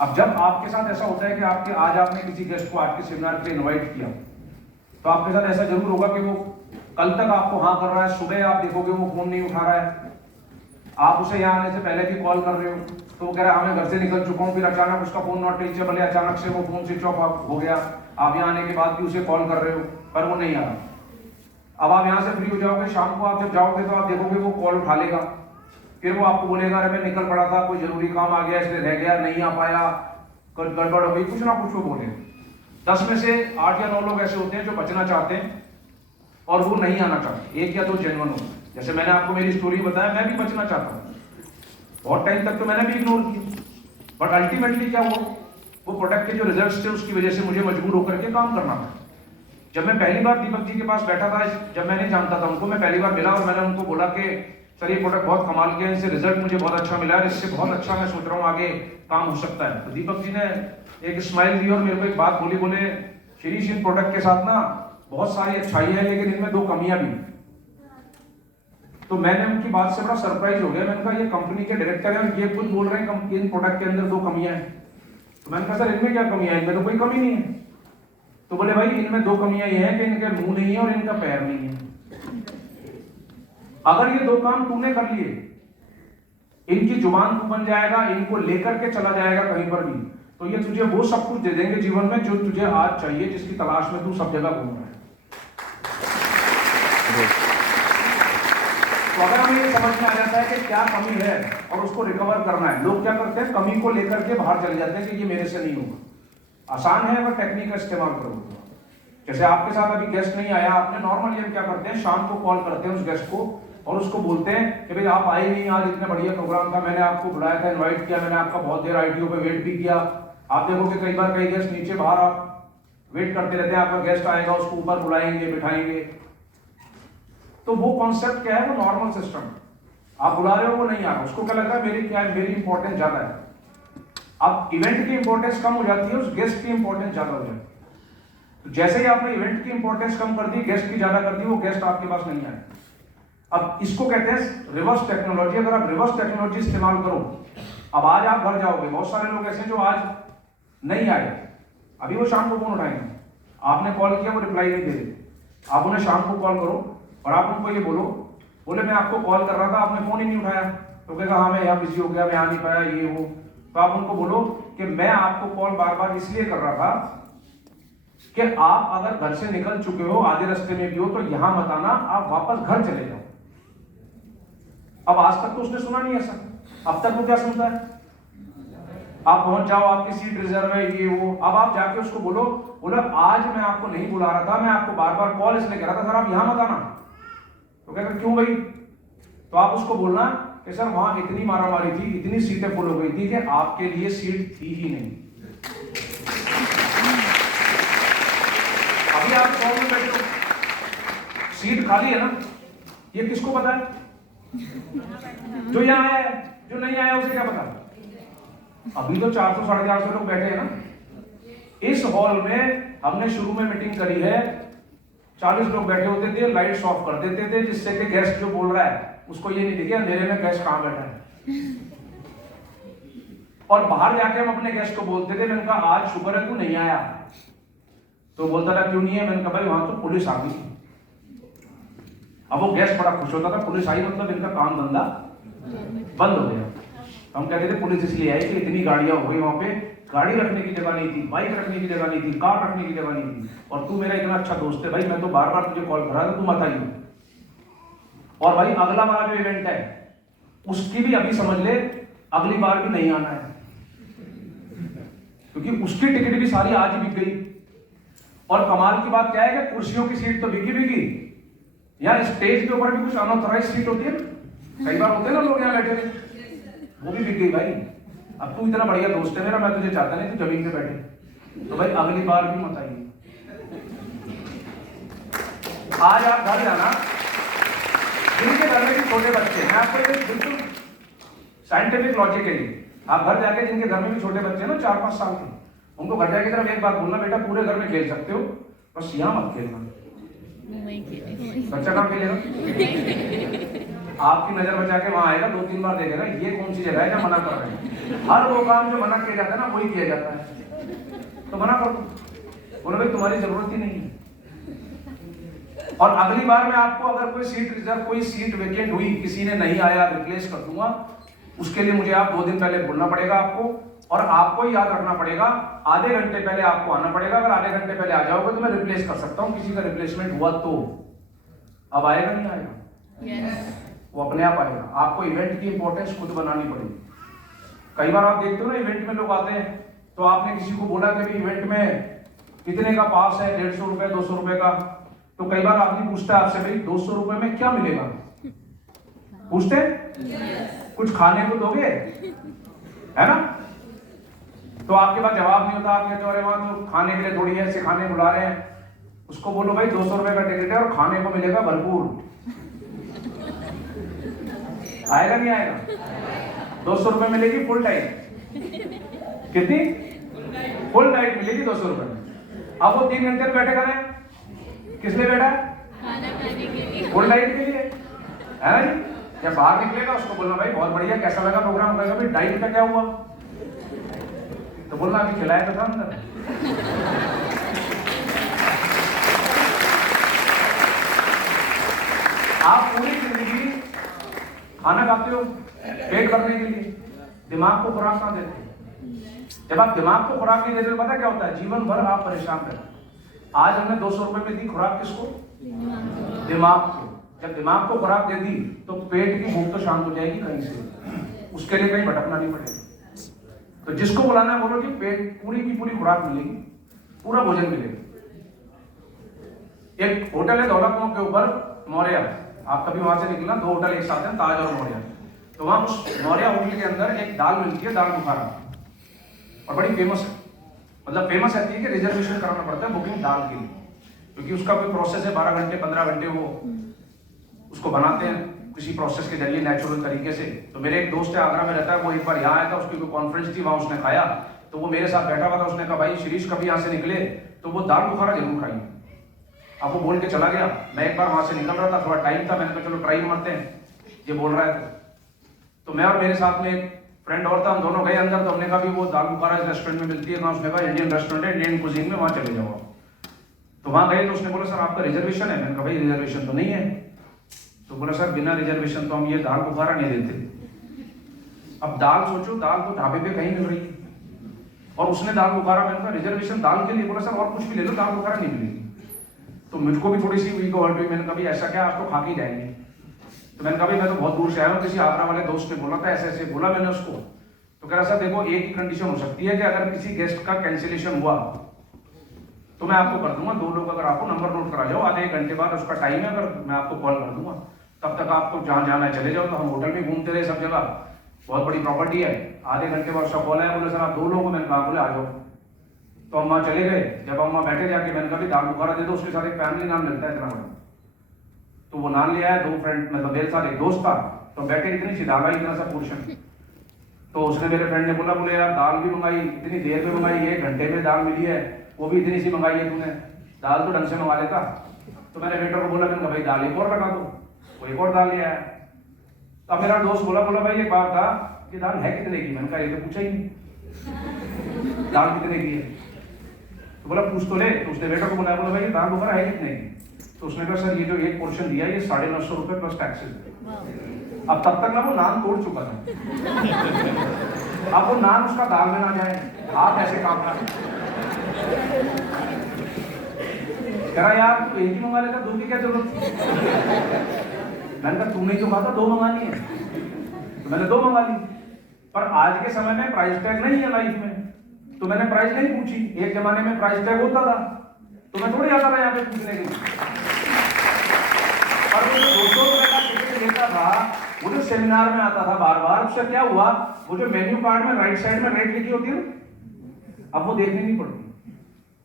अब जब आपके साथ ऐसा होता है कि आज आपने किसी गेस्ट को आज के सेमिनार के लिए इन्वाइट किया, तो आपके साथ ऐसा जरूर होगा कि वो कल तक आपको हाँ कर रहा है, सुबह आप देखोगे वो फोन नहीं उठा रहा है, आप उसे यहाँ आने से पहले भी कॉल कर रहे हो तो वो कह रहा है मैं घर से निकल चुका हूँ, फिर अचानक उसका फोन नॉट रीचेबल है, अचानक से वो फोन स्विच ऑफ हो गया, आप यहाँ आने के बाद भी उसे कॉल कर रहे हो पर वो नहीं आ रहा। अब आप यहाँ से फ्री हो जाओगे, शाम को आप जब जाओगे तो आप देखोगे वो कॉल उठा लेगा, फिर वो आपको बोलेगा अरे मैं निकल पड़ा था, कोई जरूरी काम आ गया इसलिए रह गया, नहीं आ पाया, गड़बड़ हो गई, कुछ ना कुछ वो बोले। 10 में से 8 या 9 लोग ऐसे होते हैं जो बचना चाहते हैं और वो नहीं आना चाहते, 1 या 2 जेन्युइन होते हैं। जैसे मैंने आपको मेरी स्टोरी बताया, मैं भी बचना चाहता हूँ, बहुत टाइम तक तो मैंने भी इग्नोर किया, बट अल्टीमेटली क्या हुआ, वो प्रोडक्ट के जो रिजल्ट्स थे उसकी वजह से मुझे मजबूर होकर के काम करना पड़ा। जब मैं पहली बार दीपक जी के पास बैठा था, जब मैं नहीं जानता था उनको, मैं पहली बार मिला और मैंने उनको बोला कि सर ये प्रोडक्ट बहुत कमाल के हैं, इससे रिजल्ट मुझे बहुत अच्छा मिला है, इससे बहुत अच्छा मैं सोच रहा हूँ आगे काम हो सकता है। तो दीपक जी ने एक स्माइल दी और मेरे को एक बात बोले शिरीष इन प्रोडक्ट के साथ ना बहुत सारी अच्छाई है लेकिन इनमें 2 कमियां भी। तो मैंने उनकी बात से बड़ा सरप्राइज हो गया, मैंने कहा ये कंपनी के डायरेक्टर है और ये खुद बोल रहे हैं इन प्रोडक्ट के अंदर 2 कमियां हैं। तो मैंने कहा सर इनमें क्या कमियां है, इनमें तो कोई कमी नहीं है। तो बोले भाई इनमें 2 कमियां ये हैं कि इनके मुंह नहीं है और इनका पैर नहीं है। अगर ये 2 काम तूने कर लिए, इनकी जुबान तू बन जाएगा, इनको लेकर के चला जाएगा कहीं पर भी, तो ये तुझे वो सब कुछ दे देंगे जीवन में जो तुझे आज चाहिए, जिसकी तलाश में तू सब जगह घूम रहा है। तो अगर हमें ये समझ में आ जाता है कि क्या कमी है और उसको रिकवर करना है, लोग क्या करते हैं कमी को लेकर के बाहर चले जाते हैं कि ये मेरे से नहीं होगा। आसान है अगर टेक्निक का इस्तेमाल करो। जैसे आपके साथ अभी गेस्ट नहीं आया, आपने नॉर्मली हम क्या करते हैं शाम को कॉल करते हैं उस गेस्ट को और उसको बोलते हैं कि भाई आप आए नहीं, आज इतना बढ़िया प्रोग्राम था, मैंने आपको बुलाया था, इनवाइट किया, मैंने आपका बहुत देर आईटीओ पे वेट भी किया। आप देखोगे कई बार कई गेस्ट नीचे बाहर आप वेट करते रहते हैं, आपका गेस्ट आएगा उसको ऊपर बुलाएंगे बिठाएंगे। तो वो कॉन्सेप्ट क्या है, वो नॉर्मल सिस्टम, आप बुला रहे हो वो नहीं आ रहा, उसको क्या लग रहा है मेरी इंपॉर्टेंस ज्यादा है। अब इवेंट की इंपॉर्टेंस कम हो जाती है, उस गेस्ट की इंपॉर्टेंस ज्यादा हो जाती है। तो जैसे ही आपने इवेंट की इंपॉर्टेंस कम कर दी, गेस्ट की ज्यादा कर दी, वो गेस्ट आपके पास नहीं आए। अब इसको कहते हैं रिवर्स टेक्नोलॉजी। अगर आप रिवर्स टेक्नोलॉजी इस्तेमाल करो, अब आज आप घर जाओगे, बहुत सारे लोग ऐसे जो आज नहीं आए, अभी वो शाम को फोन उठाएंगे, आपने कॉल किया वो रिप्लाई नहीं दे रहे, आप उन्हें शाम को कॉल करो और आप उनको ये बोले मैं आपको कॉल कर रहा था, आपने फोन ही नहीं उठाया, तो कहेगा हाँ मैं यहाँ बिजी हो गया, मैं आ नहीं पाया, ये वो। तो आप उनको बोलो कि मैं आपको कॉल बार बार इसलिए कर रहा था कि आप अगर घर से निकल चुके हो, आधे रास्ते में भी हो, तो यहां मत आना, आप वापस घर चले जाओ। अब आज तक तो उसने सुना नहीं ऐसा, अब तक वो क्या सुनता है, आप पहुंच जाओ, आपकी सीट रिजर्व है, ये वो। अब आप जाके उसको बोलो आज मैं आपको नहीं बुला रहा था, मैं आपको बार बार कॉल इसलिए कर रहा था, सर आप यहां मत आना। तो कहता क्यों भाई, तो आप उसको बोलना कि सर वहां इतनी मारामारी थी, इतनी सीटें फुल हो गई थी कि आपके लिए सीट थी ही नहीं। अभी आप कॉल में बैठे हो, सीट खाली है ना, ये किसको पता है, जो यहाँ आया है, जो नहीं आया उसे क्या पता। अभी तो 400 साढ़े 400 लोग बैठे हैं ना इस हॉल में। हमने शुरू में मीटिंग करी है, 40 लोग बैठे होते थे, लाइट्स ऑफ कर देते थे, जिससे कि गेस्ट जो बोल रहा है उसको ये नहीं दिखे अंधेरे में गेस्ट कहां बैठा है। और बाहर जाके हम अपने गेस्ट को बोलते थे, मैंने कहा आज शुक्र है तू नहीं आया, तो बोलता था क्यों नहीं है, मैंने कहा भाई वहां तो पुलिस आ गई। अब वो गेस्ट बड़ा खुश होता था, पुलिस आई मतलब इनका काम धंधा बंद हो गया। हम कहते थे पुलिस इसलिए आई कि इतनी गाड़ियां हो गई, वहां पे गाड़ी रखने की जगह नहीं थी, बाइक रखने की जगह नहीं थी, कार रखने की जगह नहीं थी, और तू मेरा इतना अच्छा दोस्त है भाई, मैं तो बार बार तुझे कॉल कर रहा था, तू मत आई। और भाई अगला वाला जो इवेंट है उसकी भी अभी समझ ले अगली बार भी नहीं आना है, क्योंकि उसकी टिकट भी सारी आज ही बिक गई। और कमाल की बात क्या है कि कुर्सियों की सीट तो बिकी, या स्टेज के ऊपर भी कुछ अनऑथराइज सीट होती है, कई बार होते हैं ना लोग यहाँ बैठे हुए, वो भी बिक गई भाई। अब तू इतना बढ़िया दोस्त है मेरा, मैं तुझे चाहता नहीं तू जमीन पे बैठे, तो भाई अगली बार भी मत आइए। आज आप घर जाना, जिनके घर में भी छोटे बच्चे हैं, आपको ये बिल्कुल साइंटिफिक लॉजिक है ये, आप घर जाके जिनके घर में भी छोटे बच्चे हैं ना 4-5 साल के, उनको घर जाके तरफ एक बात बोलना, बेटा पूरे घर में खेल सकते हो, बस यहाँ मत खेलना। बच्चा कहाँ खेलेगा? आपकी नजर बचा के वहां आएगा, 2-3 बार देखेगा ये कौन सी जगह है जब मना कर रहे हैं। हर वो काम जो मना किया जाता है ना वही किया जाता है, तो मना कर दो, बोले भाई तुम्हारी जरूरत ही नहीं है। और अगली बार में आपको अगर कोई सीट रिजर्व, कोई सीट वेकेंट हुई, किसी ने नहीं आया, रिप्लेस कर दूंगा, उसके लिए मुझे आप 2 दिन पहले बोलना पड़ेगा आपको, और आपको ही याद रखना पड़ेगा आधे घंटे पहले आपको आना पड़ेगा। अगर आधे घंटे पहले आ जाओगे तो मैं रिप्लेस कर सकता हूं, किसी का रिप्लेसमेंट हुआ तो। अब आएगा नहीं आएगा? yes. वो अपने आप आएगा। आपको इवेंट की इंपॉर्टेंस खुद बनानी पड़ेगी। कई बार आप देखते हो ना इवेंट में लोग आते हैं, तो आपने किसी को बोला कि इवेंट में कितने का पास है, 150 रुपए 200 रुपए का, तो कई बार आदमी पूछता है आपसे भाई 200 रुपए में क्या मिलेगा, पूछते yes. कुछ खाने को दोगे, है ना? तो आपके पास जवाब नहीं होता, आप कहते हो अरे वहां तो खाने के लिए थोड़ी है, ऐसे खाने बुला रहे हैं। उसको बोलो भाई 200 रुपए का टिकट है और खाने को मिलेगा भरपूर। आएगा नहीं आएगा? 200 रुपए मिलेगी फुल डाइट। कितनी? फुल डाइट मिलेगी 200 रुपए में। अब वो 3 घंटे बैठे करें, किस लिए बैठा है? खाना खाने के लिए, फुल डाइट के लिए, है ना जी? जब बाहर निकलेगा उसको बोलना भाई बहुत बढ़िया, कैसा लगा प्रोग्राम? कहेगा भाई डाइट का क्या हुआ? तो बोलना अभी खिलाया तो था अंदर। आप पूरी जिंदगी खाना खाते हो पेट भरने के लिए, दिमाग को खुराक कहां देते हो? जब आप दिमाग को खुराक नहीं देते, पता क्या होता है? जीवन भर आप परेशान रहते हैं। आज हमने 200 रुपए में दी खुराक, किसको? दिमाग को। जब दिमाग को खुराक दे दी तो पेट की भूख तो शांत हो जाएगी कहीं से, उसके लिए कहीं भटकना नहीं पड़ेगा। तो जिसको बुलाना है बोलो कि पेट पूरी की पूरी खुराक मिलेगी, पूरा भोजन मिलेगा। एक होटल है दौलतपुर के ऊपर, मौर्या, आप कभी वहां से निकलना, 2 होटल एक साथ हैं, ताज और मौर्या। तो वहां उस मौर्या होटल के अंदर एक दाल मिलती है, दाल बुखारा, और बड़ी फेमस है। मतलब फेमस रहती है कि रिजर्वेशन कराना पड़ता है बुकिंग दाल के लिए, क्योंकि उसका कोई प्रोसेस है, 12 घंटे 15 घंटे वो उसको बनाते हैं किसी प्रोसेस के जरिए, नेचुरल तरीके से। तो मेरे एक दोस्त है आगरा में रहता है, वो एक बार यहाँ आया था, उसकी कोई कॉन्फ्रेंस थी, वहां उसने खाया, तो वो मेरे साथ बैठा हुआ था। उसने कहा भाई शिरीष कभी यहाँ से निकले तो वो दाल बुखारा जरूर खाइए। अब वो बोल के चला गया। मैं एक बार वहां से निकल रहा था, थोड़ा टाइम था, मैंने कहा चलो ट्राई मारते हैं, ये बोल रहा है तो मैं और मेरे साथ में एक फ्रेंड और था, हम दोनों गए अंदर। तो हमने कहा भी वो दाल बुखारा इस रेस्टोरेंट में मिलती है ना? उसने कहा इंडियन रेस्टोरेंट है, इंडियन कुजीन में, वहां चले जाओ। तो वहां गए तो उसने बोला सर आपका रिजर्वेशन है? मैंने कहा भाई रिजर्वेशन तो नहीं है। तो बोला सर बिना रिजर्वेशन तो हम ये दाल बुखारा नहीं देते। अब दाल सोचो, दाल तो ढाबे पे कहीं मिल रही है, और उसने दाल बुखारा, मैंने कहा रिजर्वेशन दाल के लिए? बोला सर और कुछ भी ले लो, दाल बुखारा नहीं मिलेगी। तो मुझको भी थोड़ी सी वीक हर्ट हुई। मैंने कहा ऐसा क्या, आप तो खा के जाएंगे? तो मैंने कहा मैं तो बहुत दूर से आया हूँ, किसी आगरा वाले दोस्त ने बोला था, ऐसे ऐसे बोला मैंने उसको। तो कह रहा सर देखो एक ही कंडीशन हो सकती है कि अगर किसी गेस्ट का कैंसिलेशन हुआ तो मैं आपको कर दूंगा, 2 लोग अगर आपको नंबर नोट करा जाओ, आधे 1 घंटे बाद उसका टाइम है, अगर मैं आपको कॉल कर दूंगा, तब तक आपको जहां जाना है चले जाओ। तो हम होटल में घूमते रहे सब जगह, बहुत बड़ी प्रॉपर्टी है। आधे घंटे बाद उसका कॉल आया, बोले सर आप 2 लोग हो? मैंने कहा बोले आ जाओ। तो हम वहां चले गए। जब हम वहां बैठे जाके, मैंने कहा दाल बुखारा दे दो, उसके साथ एक फैमिली नाम मिलता है इतना बड़ा। तो वो नाम ले आया, 2 फ्रेंड, मतलब मेरे साथ एक दोस्त था, तो बैठे इतनी सी दाल आई, इतना सा पोर्शन। तो उसने मेरे फ्रेंड ने बोला बोले यार दाल भी मंगाई, इतनी देर में मंगाई, 1 घंटे में दाल मिली है, वो भी इतनी सी मंगाई है तूने, दाल तो ढंग से मंगा लेता। तो मैंने वेटर को बोला, मैंने कहा भाई दाल एक और लगा दो, वो एक और दाल ले आया। अब मेरा दोस्त बोला भाई एक बात था कि दाल है कितने की? मैंने कहा ये तो पूछा ही नहीं, दाल कितने की है? तो बोला पूछ तो ले। तो उसने वेटर को बुलाया, बोला भाई दाल बुखारा है कितने की? तो उसने कहा सर ये जो एक पोर्शन दिया ये 950 रुपए प्लस टैक्सेस। अब तब तक ना वो नान तोड़ चुका था। अब वो नान उसका दाल में ना जाए, आप ऐसे काम कर। कह रहा यार तू एक ही मंगा लेता, 2 की क्या जरूरत? मैंने कहा तूने क्यों कहा था 2 मंगानी है? तो मैंने 2 मंगा ली। पर आज के समय में प्राइस टैग नहीं है लाइफ में, तो मैंने प्राइस नहीं पूछी। एक जमाने में प्राइस टैग होता था, तो मैं थोड़ी आता था यहाँ पे पूछने के लिए। और वो जो 200 रुपए का टिकट लेता था, वो जो सेमिनार में आता था बार बार, उससे क्या हुआ, वो जो मेन्यू कार्ड में राइट साइड में रेट लिखी होती है, अब वो देखनी नहीं पड़ती।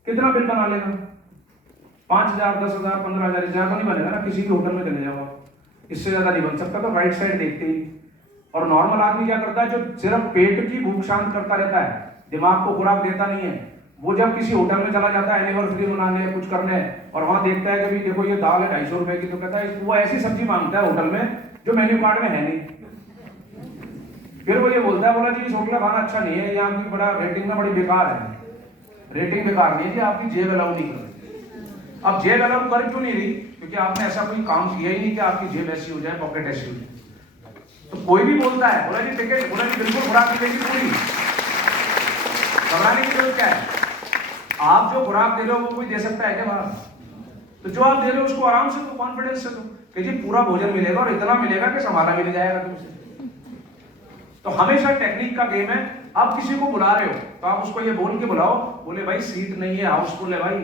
कितना बिल बना लेगा? 5,000, 10,000, 15,000, इससे ज्यादा नहीं बनेगा ना। किसी भी होटल में चले जाओ, इससे ज्यादा नहीं बन सकता। तो राइट साइड देखते ही। और नॉर्मल आदमी क्या करता है, जो सिर्फ पेट की भूख शांत करता रहता है, दिमाग को खुराक देता नहीं है, वो जब किसी होटल में चला जाता है एनिवर्सरी मनाने, कुछ करने, और वहां देखता है कि देखो ये दाल है 250 रुपए की, तो कहता है वो ऐसी सब्जी मांगता है होटल में जो मेन्यू कार्ड में है नहीं। फिर वो ये बोलता है, बोला जी इस होटल का खाना अच्छा नहीं है, यहाँ की बड़ा रेटिंग में बड़ी बेकार है। रेटिंग बेकार नहीं है जी, आपकी जेब अलाउ नहीं कर रही। अब जेब अलाउ कर क्यों नहीं रही? क्योंकि आपने ऐसा कोई काम किया ही नहीं कि आपकी जेब ऐसी हो जाए, पॉकेट ऐसी हो जाए। तो कोई भी बोलता है, बोला जी टिकट, बोला जी बिल्कुल खुराक मिलेगी पूरी, घबराने की जरूरत क्या है? आप जो खुराक दे रहे हो वो कोई दे सकता है क्या बाहर? तो जो आप दे रहे हो उसको आराम से दो, कॉन्फिडेंस से दो कि जी पूरा भोजन मिलेगा और इतना मिलेगा कि संभाला भी नहीं जाएगा तुमसे। तो हमेशा टेक्निक का गेम है। आप किसी को बुला रहे हो तो आप उसको ये बोल के बुलाओ, बोले भाई सीट नहीं है, हाउसफुल है भाई।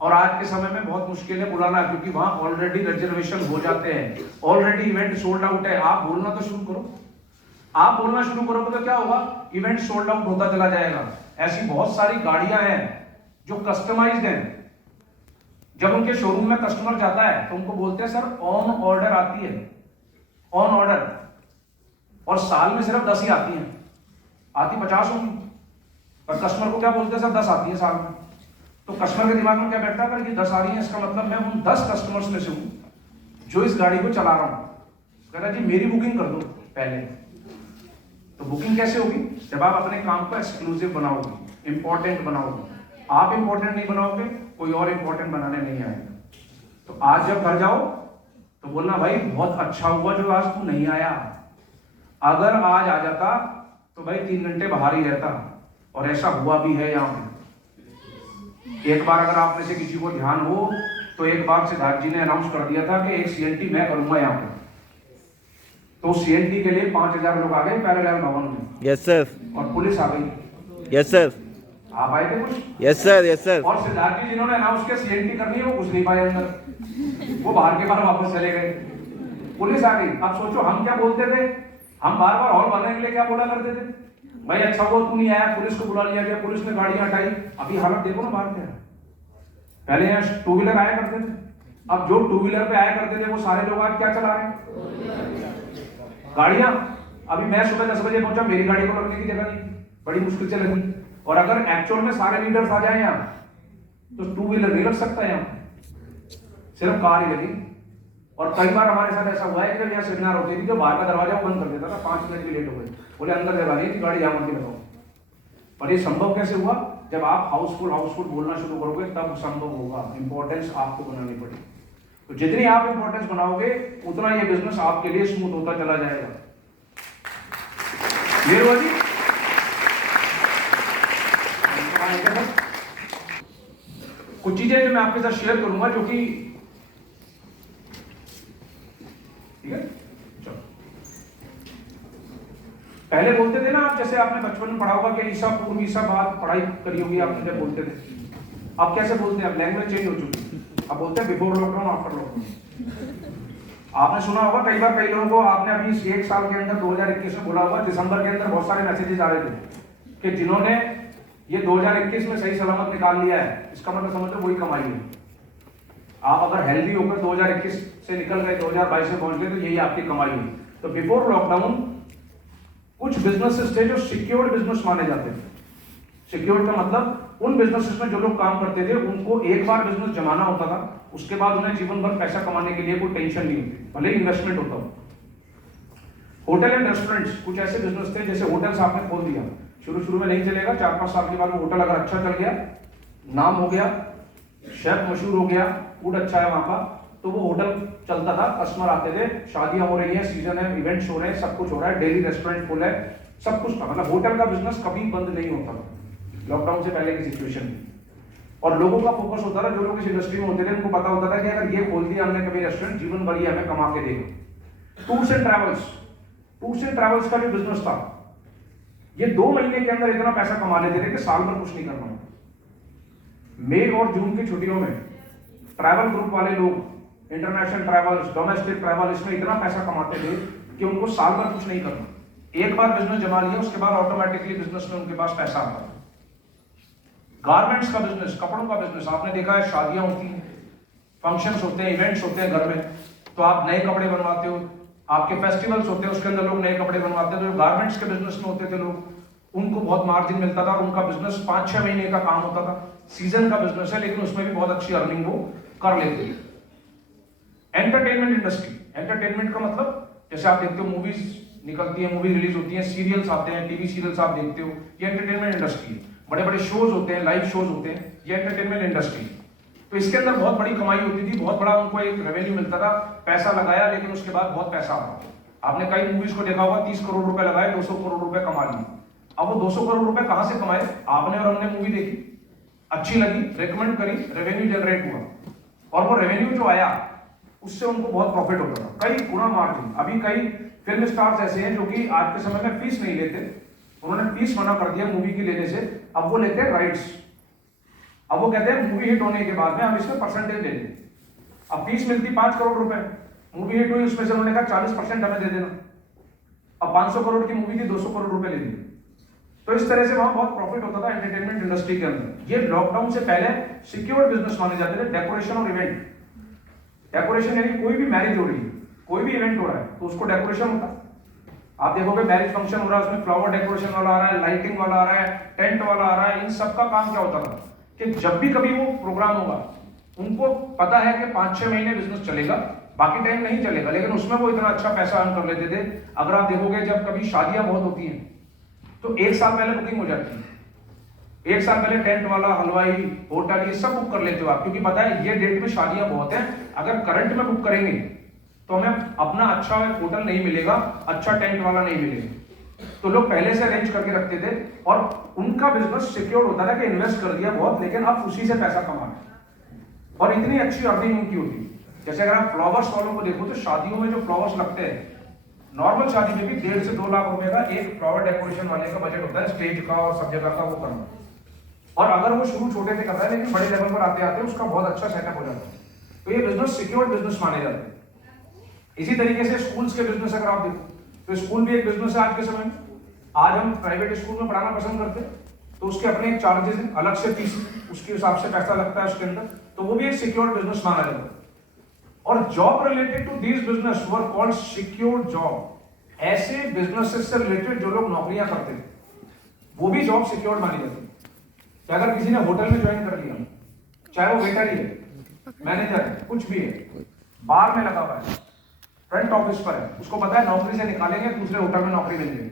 और आज के समय में बहुत मुश्किल है बुलाना, क्योंकि वहां ऑलरेडी रिजर्वेशन हो जाते हैं, ऑलरेडी इवेंट सोल्ड आउट है। आप बोलना तो शुरू करो। आप बोलना शुरू करोगे तो क्या होगा? इवेंट सोल्ड आउट होता चला जाएगा। ऐसी बहुत सारी गाड़ियां हैं जो कस्टमाइज्ड हैं। जब उनके शोरूम में कस्टमर जाता है तो उनको बोलते हैं सर ऑन ऑर्डर आती है, ऑन ऑर्डर, और साल में सिर्फ 10 ही आती हैं, आती 50 होंगी, पर कस्टमर को क्या बोलते हैं सर 10 आती है साल में। तो कस्टमर के दिमाग में क्या बैठता है कि 10 आ रही है, इसका मतलब मैं उन 10 कस्टमर्स में से हूं जो इस गाड़ी को चला रहा हूं। कहता जी मेरी बुकिंग कर दो पहले। तो बुकिंग कैसे होगी? जब आप अपने काम को एक्सक्लूसिव बनाओगे, इंपॉर्टेंट बनाओगे। आप इंपॉर्टेंट नहीं बनाओगे, कोई और इंपॉर्टेंट बनाने नहीं आएगा। तो आज जब घर जाओ तो बोलना भाई बहुत अच्छा हुआ जो आज तू नहीं आया, अगर आज आ जाता तो भाई 3 घंटे बाहर ही रहता। और ऐसा हुआ भी है यहाँ पे। एक बार अगर आप में से किसी को ध्यान हो तो एक बार सिद्धार्थ जी ने अनाउंस कर दिया था कि एक सीएनटी मैं करूंगा यहाँ पे। तो सीएनटी के लिए 5000 लोग आ गए पैरेलल भवन में। Yes sir. और पुलिस आ गई। Yes sir. आप आए थे कुछ? Yes sir, yes sir. और सिद्धार्थ जी जिन्होंने अनाउंस किया सीएनटी करनी है वो घुस नहीं पाए अंदर, वो बाहर के बाहर वापस चले गए। पुलिस आ गई। अब सोचो हम क्या बोलते थे, हम बार बार हॉल बनने के लिए क्या बोला करते थे, भाई अच्छा हुआ तू नहीं आया, पुलिस को बुला लिया गया, पुलिस ने गाड़ियां हटाई। अभी हालत देखो ना बाहर क्या। पहले यहाँ 2 व्हीलर आया करते थे, अब जो 2 व्हीलर पे आया करते थे वो सारे लोग आज क्या चला रहे हैं? गाड़ियां। अभी मैं सुबह 10 बजे पहुंचा, मेरी गाड़ी को लगने की जगह नहीं, बड़ी मुश्किल से लगी। और अगर एक्चुअल में सारे लीडर्स आ जाए यहाँ तो 2 व्हीलर नहीं लग सकता यहाँ, सिर्फ कार ही लगी। और कई बार हमारे साथ ऐसा हुआ है कि यहाँ सेमिनार होती थी, जो बाहर का दरवाजा बंद कर देता था, 5 मिनट भी लेट हो गए, बोले अंदर जगह नहीं थी, गाड़ी यहाँ मत लगाओ। पर ये संभव कैसे हुआ? जब आप हाउसफुल हाउसफुल बोलना शुरू करोगे तब संभव होगा। इंपॉर्टेंस आपको बनानी पड़ेगी। तो जितनी आप इंपॉर्टेंस बनाओगे उतना ये बिजनेस आपके लिए स्मूथ होता चला जाएगा। ये हुआ जी। कुछ चीजें जो मैं आपके साथ शेयर करूंगा जो कि ठीक है। चलो, पहले बोलते थे ना आप, जैसे आपने बचपन में पढ़ा होगा कि ईसा पूर्व ईसा बाद पढ़ाई करी होगी आपने, जब बोलते थे। अब कैसे बोलते हैं? अब लैंग्वेज चेंज हो चुकी है। अब बोलते हैं बिफोर लॉकडाउन, आफ्टर लॉकडाउन। आपने सुना होगा कई बार, कई लोगों को आपने अभी 1 साल के अंदर 2021 में बोला होगा, दिसंबर के अंदर बहुत सारे मैसेजेस आ रहे थे कि जिन्होंने ये 2021 में सही सलामत निकाल लिया है, इसका मतलब समझ लो वही कमाई है। आप अगर हेल्दी होकर 2021 से निकल गए, 2022 में पहुंच गए, तो यही आपकी कमाई है। तो बिफोर लॉकडाउन कुछ बिजनेसेस थे जो सिक्योर्ड बिजनेस माने जाते थे। सिक्योर्ड का मतलब उन बिजनेसेस में जो लोग काम करते थे उनको एक बार बिजनेस जमाना होता था, उसके बाद उन्हें जीवन भर पैसा कमाने के लिए कोई टेंशन नहीं होती, भले इन्वेस्टमेंट होता हो। होटल एंड रेस्टोरेंट्स कुछ ऐसे बिजनेस थे, जैसे होटल्स आपने खोल दिया, शुरू में नहीं चलेगा, 4-5 साल के बाद वो होटल अगर अच्छा चल गया, नाम हो गया, शेफ मशहूर हो गया, फूड अच्छा है वहां का, तो वो होटल चलता था, कस्टमर आते थे, शादियां हो रही हैं, सीजन है, इवेंट्स हो रहे हैं, सब कुछ हो रहा है, डेली रेस्टोरेंट फुल है, सब कुछ था। मतलब होटल का बिजनेस कभी बंद नहीं होता था लॉकडाउन से पहले की सिचुएशन में। और लोगों का फोकस होता था, जो लोग इस इंडस्ट्री में होते थे उनको पता होता था कि अगर ये खोल दिया हमने कभी रेस्टोरेंट, जीवन भर ये हमें कमा के देगा। टूर्स एंड ट्रैवल्स का भी बिजनेस था। ये 2 महीने के अंदर इतना पैसा कमा लेते थे कि साल भर कुछ नहीं करना। मई और जून की छुट्टियों में ट्रैवल ग्रुप वाले लोग, इंटरनेशनल ट्रैवल्स, डोमेस्टिक ट्रैवल, इसमें इतना पैसा कमाते थे कि उनको साल भर कुछ नहीं करना। एक बार बिजनेस जमा लिया, उसके बाद ऑटोमेटिकली बिजनेस में उनके पास पैसा आता है। गारमेंट्स का बिजनेस, कपड़ों का बिजनेस, आपने देखा है शादियां होती हैं, फंक्शंस होते हैं, इवेंट्स होते हैं घर में, तो आप नए कपड़े बनवाते हो। आपके फेस्टिवल्स होते हैं, उसके अंदर लोग नए कपड़े बनवाते हैं। तो गारमेंट्स के बिजनेस में होते थे लोग, उनको बहुत मार्जिन मिलता था और उनका बिजनेस 5-6 महीने का काम होता था। सीजन का बिजनेस है, लेकिन उसमें भी बहुत अच्छी अर्निंग वो कर लेते हैं। एंटरटेनमेंट इंडस्ट्री, एंटरटेनमेंट का मतलब जैसे आप देखते हो मूवीज निकलती है, मूवी रिलीज होती है, सीरियल्स आते हैं, टीवी सीरियल्स आप देखते हो, ये एंटरटेनमेंट इंडस्ट्री है। बड़े बड़े शोज होते हैं, लाइव शोज होते हैं, ये एंटरटेनमेंट इंडस्ट्री। तो इसके अंदर बहुत बड़ी कमाई होती थी, बहुत बड़ा उनको एक रेवेन्यू मिलता था, पैसा लगाया लेकिन उसके बाद बहुत पैसा आता। आपने कई मूवीज को देखा होगा, 30 करोड़ रुपए लगाए, 200 करोड़ रुपए कमा लिए। अब वो 200 करोड़ रुपए कहां से कमाए? आपने और हमने मूवी देखी, अच्छी लगी, रेकमेंड करी, रेवेन्यू जनरेट हुआ, और वो रेवेन्यू जो आया उससे उनको बहुत प्रॉफिट होता था, कई गुना मार्जिन। अभी कई फिल्म स्टार्स ऐसे हैं जो कि आज के समय में फीस नहीं लेते, उन्होंने फीस मना कर दिया मूवी की लेने से, अब वो लेते हैं राइट्स। अब वो कहते हैं मूवी हिट होने के बाद में हम इसमें परसेंटेज ले लें। अब फीस मिलती 5 करोड़ रुपए, मूवी हिट हुई, उसमें से उन्होंने कहा 40% हमें दे देना। अब 500 करोड़ की मूवी थी, 200 करोड़ रुपए ले लिए। तो इस तरह से वहां बहुत प्रॉफिट होता था एंटरटेनमेंट इंडस्ट्री के अंदर। ये लॉकडाउन से पहले सिक्योर बिजनेस माने जाते थे। डेकोरेशन और इवेंट, डेकोरेशन यानी कोई भी मैरिज हो रही है, कोई भी इवेंट हो रहा है तो उसको डेकोरेशन होता है। आप देखोगे मैरिज फंक्शन हो रहा है, उसमें फ्लावर डेकोरेशन वाला आ रहा है, लाइटिंग वाला आ रहा है, टेंट वाला आ रहा है। इन सब का काम क्या होता था कि जब भी कभी वो प्रोग्राम होगा, उनको पता है कि 5-6 महीने बिजनेस चलेगा, बाकी टाइम नहीं चलेगा, लेकिन उसमें वो इतना अच्छा पैसा अर्न कर लेते थे। अगर आप देखोगे जब कभी शादियां बहुत होती हैं तो 1 साल पहले बुकिंग हो जाती है। 1 साल पहले टेंट वाला, हलवाई, होटल, ये सब बुक कर लेते हो आप, क्योंकि पता है ये डेट में शादियां बहुत हैं। अगर करंट में बुक करेंगे तो हमें अपना अच्छा होटल नहीं मिलेगा, अच्छा टेंट वाला नहीं मिलेगा। तो लोग पहले से अरेंज करके रखते थे और उनका बिजनेस सिक्योर होता था कि इन्वेस्ट कर दिया बहुत, लेकिन अब उसी से पैसा कमा रहे और इतनी अच्छी अर्निंग उनकी होती है। जैसे अगर आप फ्लावर्स वालों को देखो तो शादियों में जो फ्लावर्स लगते हैं, नॉर्मल शादी में भी 1.5 से 2 लाख रुपए का एक फ्लावर डेकोरेशन वाले का बजट होता है, स्टेज का और सब जगह का वो करना। और अगर वो शुरू छोटे से कर रहा है लेकिन बड़े लेवल पर आते आते उसका बहुत अच्छा सेटअप हो जाता है। तो ये बिजनेस सिक्योर बिजनेस माने जाते हैं। इसी तरीके से स्कूल्स के बिजनेस अगर आप देखो तो स्कूल भी एक बिजनेस है आज के समय में। आज हम प्राइवेट स्कूल में पढ़ाना पसंद करते हैं तो उसके अपने चार्जेस हैं, अलग से फीस, उसके हिसाब से पैसा लगता है उसके अंदर, तो वो भी एक सिक्योर बिजनेस माना जाता है। और job related to this business were called secure job. ऐसे बिजनेसेस से रिलेटेड जो लोग नौकरियां करते हैं वो भी जॉब सिक्योर मानी जाती है। अगर किसी ने होटल में ज्वाइन कर लिया, चाहे वो वेटर ही है, मैनेजर है, कुछ भी है, बार में लगा हुआ है, फ्रंट ऑफिस पर है, उसको पता है नौकरी से निकालेंगे दूसरे होटल में नौकरी मिल जाएगी,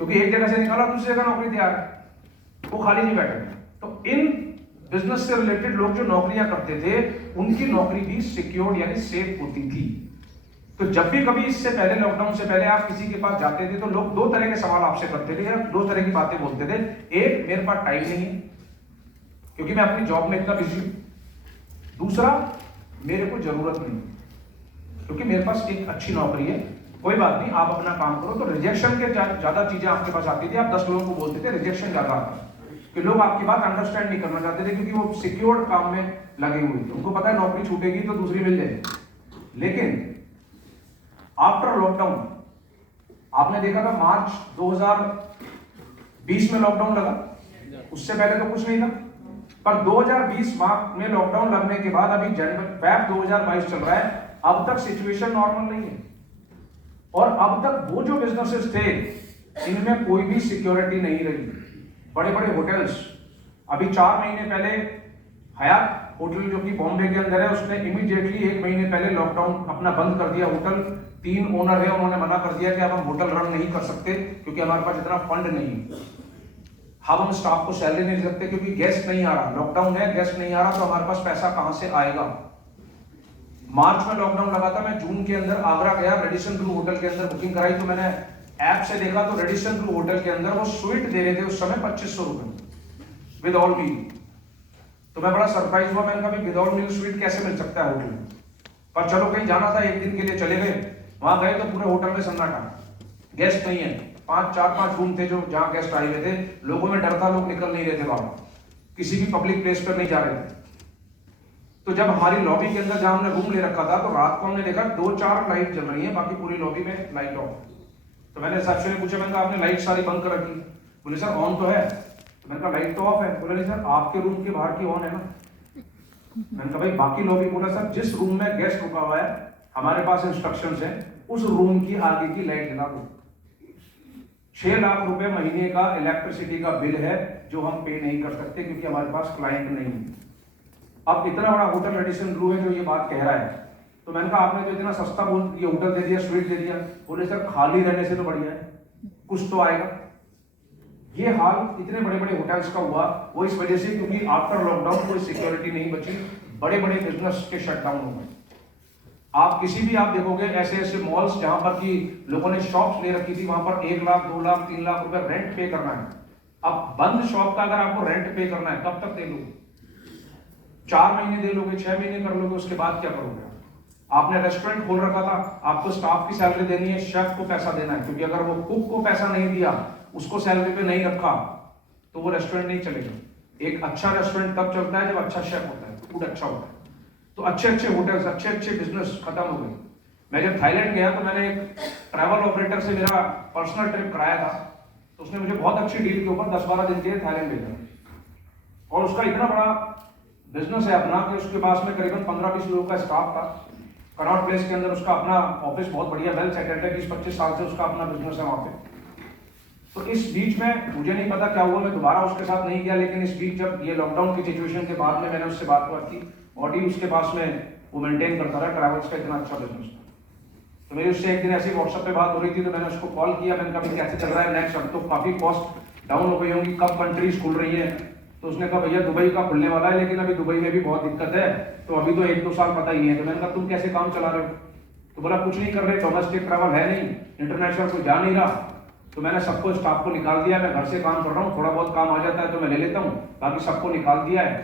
क्योंकि एक जगह से निकाला दूसरी जगह नौकरी तैयार है, वो खाली नहीं बैठेगा। तो इन बिजनेस से रिलेटेड लोग जो नौकरियां करते थे उनकी नौकरी भी सिक्योर्ड यानी सेफ होती थी। तो जब भी कभी इससे पहले, लॉकडाउन से पहले आप किसी के पास जाते थे तो लोग 2 तरह के सवाल आपसे करते थे या 2 तरह की बातें बोलते थे। एक, मेरे पास टाइम नहीं है क्योंकि मैं अपनी जॉब में इतना बिजी हूं। दूसरा, मेरे को जरूरत नहीं क्योंकि मेरे पास एक अच्छी नौकरी है, कोई बात नहीं, आप अपना काम करो। तो रिजेक्शन के ज्यादा चीजें आपके पास आती थी। आप 10 लोगों को बोलते थे, रिजेक्शन ज्यादा आता कि लोग आपकी बात अंडरस्टैंड नहीं करना चाहते थे क्योंकि वो सिक्योर्ड काम में लगे हुए थे, उनको पता है नौकरी छूटेगी तो दूसरी मिल जाएगी। लेकिन आफ्टर लॉकडाउन आपने देखा था मार्च 2020 में लॉकडाउन लगा, उससे पहले तो कुछ नहीं था, पर 2020 मार्च में लॉकडाउन लगने के बाद अभी फैब 2022 चल रहा है, अब तक सिचुएशन नॉर्मल नहीं है। और अब तक वो जो बिजनेसेस थे इनमें कोई भी सिक्योरिटी नहीं रही। बड़े बड़े होटल्स, अभी 4 महीने पहले हयात होटल जो कि बॉम्बे के अंदर है, उसने इमीडिएटली 1 महीने पहले लॉकडाउन अपना बंद कर दिया। होटल 3 ओनर है, उन्होंने मना कर दिया कि अब हम होटल रन नहीं कर सकते क्योंकि हमारे पास इतना फंड नहीं है, हम स्टाफ को सैलरी नहीं दे सकते क्योंकि गेस्ट नहीं आ रहा, लॉकडाउन है, गेस्ट नहीं आ रहा, तो हमारे पास पैसा कहां से आएगा। मार्च में लॉकडाउन लगा था, मैं जून के अंदर आगरा गया, रेडिसन ब्लू होटल के अंदर बुकिंग कराई, तो मैंने ऐप से देखा तो रेडिसन ब्लू होटल के अंदर वो स्वीट दे रहे थे उस समय 2500 रुपए विद ऑल मील। तो मैं बड़ा सरप्राइज हुआ, मैंने कहा विद ऑल मील स्वीट कैसे मिल सकता है होटल में। पर चलो कहीं जाना था, 1 दिन के लिए चले गए, वहां गए तो पूरे होटल में सन्नाटा, गेस्ट नहीं है। 4-5 रूम थे जो जहां गेस्ट आए हुए थे, लोगों में डर था, लोग निकल नहीं रहे थे बाहर, किसी भी पब्लिक प्लेस पर नहीं जा रहे थे। तो जब हमारी लॉबी के अंदर जहां हमने रूम ले रखा था तो रात को हमने देखा 2-4 लाइट जल रही है, बाकी पूरी लॉबी में लाइट ऑफ। तो मैंने रिसेप्शन में पूछा, मैंने कहा आपने लाइट सारी बंद कर रखी? बोले सर ऑन तो है। तो मैंने कहा लाइट तो ऑफ है। बोले नहीं सर आपके रूम के बाहर की ऑन है ना। मैंने कहा भाई बाकी लॉबी? बोला सर जिस रूम में गेस्ट रुका हुआ है हमारे पास इंस्ट्रक्शंस है उस रूम की आगे की लाइट जला दो। 6 लाख रुपए महीने का इलेक्ट्रिसिटी का बिल है जो हम पे नहीं कर सकते क्योंकि हमारे पास क्लाइंट नहीं है। अब इतना बड़ा होटल रेडिसन ब्लू है जो ये बात कह रहा है, तो मैंने कहा आपने तो इतना सस्ता बोल ये होटल दे दिया, स्वीट दे दिया। बोले सर खाली रहने से तो बढ़िया है, कुछ तो आएगा। ये हाल इतने बड़े बड़े होटल्स का हुआ वो इस वजह से क्योंकि आफ्टर लॉकडाउन कोई सिक्योरिटी नहीं बची, बड़े बड़े बिजनेस के शटडाउन हो गए। आप किसी भी आप देखोगे ऐसे ऐसे मॉल्स जहां पर कि लोगों ने शॉप्स ले रखी थी, वहां पर 1 लाख 2 लाख 3 लाख रुपए रेंट पे करना है। अब बंद शॉप का अगर आपको रेंट पे करना है कब तक दे लोगे? 4 महीने दे लोगे, 6 महीने कर लोगे, उसके बाद क्या करोगे? आपने रेस्टोरेंट खोल रखा था, आपको स्टाफ की सैलरी देनी है, शेफ को पैसा देना है, क्योंकि अगर वो कुक को पैसा नहीं दिया, उसको सैलरी पे नहीं रखा, तो वो रेस्टोरेंट नहीं चलेगा। एक अच्छा रेस्टोरेंट तब चलता है जब अच्छा शेफ होता है, फूड अच्छा होता है। तो अच्छे अच्छे होटल्स, अच्छे अच्छे बिजनेस खत्म हो गए। मैं जब थाईलैंड गया तो मैंने एक ट्रैवल ऑपरेटर से मेरा पर्सनल ट्रिप कराया था, तो उसने मुझे बहुत अच्छी डील के ऊपर 10-12 दिन के लिए थाईलैंड भेजा, और उसका इतना बड़ा बिजनेस है अपना कि उसके पास में करीबन 15-20 लोगों का स्टाफ था। कनॉट प्लेस के अंदर उसका अपना ऑफिस बहुत बढ़िया वेल सेटल्ड है, 20-25 साल से उसका अपना बिजनेस है वहाँ पे। तो इस बीच में मुझे नहीं पता क्या हुआ, मैं दोबारा उसके साथ नहीं गया, लेकिन इस बीच जब ये लॉकडाउन की सिचुएशन के बाद में मैंने उससे बात की, ऑडी उसके पास में वो मेंटेन करता रहा, ट्रैवल्स का इतना अच्छा बिजनेस था। तो मेरी उससे एक दिन ऐसी व्हाट्सएप पे बात हो रही थी, तो मैंने उसको कॉल किया, मैंने कहा कैसे चल रहा है नेक्स्ट, अब तो काफी कॉस्ट डाउन हो गई होंगी, कब कंट्रीज खुल रही है? तो उसने कहा भैया दुबई का खुलने वाला है, लेकिन अभी दुबई में भी बहुत दिक्कत है, तो अभी तो 1-2 साल पता ही नहीं है। तो मैंने कहा तुम कैसे काम चला रहे हो? तो बोला कुछ नहीं कर रहे, डोमेस्टिक ट्रैवल है नहीं, इंटरनेशनल कोई जा नहीं रहा, तो मैंने सबको स्टाफ को निकाल दिया, मैं घर से काम कर रहा हूँ, थोड़ा बहुत काम आ जाता है तो मैं ले लेता हूँ, बाकी सबको निकाल दिया है,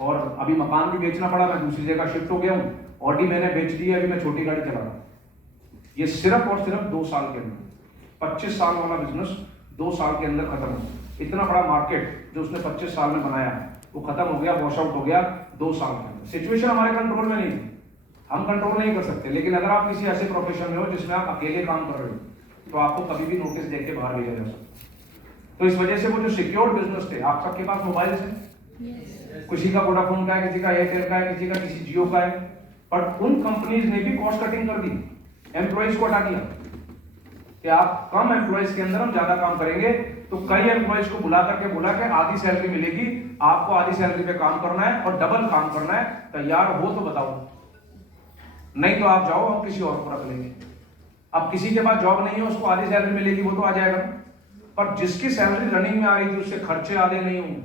और अभी मकान भी बेचना पड़ा, मैं दूसरी जगह शिफ्ट हो गया हूँ, ऑडी मैंने बेच दी है, अभी मैं छोटी गाड़ी चला रहा हूँ। ये सिर्फ और सिर्फ 2 साल के अंदर, 25 साल वाला बिजनेस 2 साल के अंदर खत्म हो। इतना बड़ा मार्केट जो उसने 25 साल में बनाया है वो खत्म हो गया, वॉश आउट हो गया 2 साल के अंदर। सिचुएशन हमारे कंट्रोल में नहीं, हम कंट्रोल नहीं कर सकते, लेकिन अगर आप किसी ऐसे प्रोफेशन में हो जिसमें आप अकेले काम कर रहे हो, तो आपको कभी भी नोटिस देके बाहर भेजा जा सकता। तो इस वजह से वो जो सिक्योर्ड बिजनेस थे, आप सबके पास मोबाइल है, किसी का वोडाफोन का है, किसी का एयरटेल का है, किसी का किसी जियो का है, पर उन कंपनीज ने भी कॉस्ट कटिंग कर दी, एम्प्लॉइज को हटा दिया कि आप कम एम्प्लॉइज के अंदर हम ज्यादा काम करेंगे। तो कई एम्प्लॉइज को बुला करके बोला कि आधी सैलरी मिलेगी, आपको आधी सैलरी पे काम करना है और डबल काम करना है, तैयार हो तो बताओ, नहीं तो आप जाओ, हम किसी और को रख लेंगे। अब किसी के पास जॉब नहीं है, उसको आधी सैलरी मिलेगी, वो तो आ जाएगा, पर जिसकी सैलरी रनिंग में आ रही थी उससे खर्चे आधे नहीं होंगे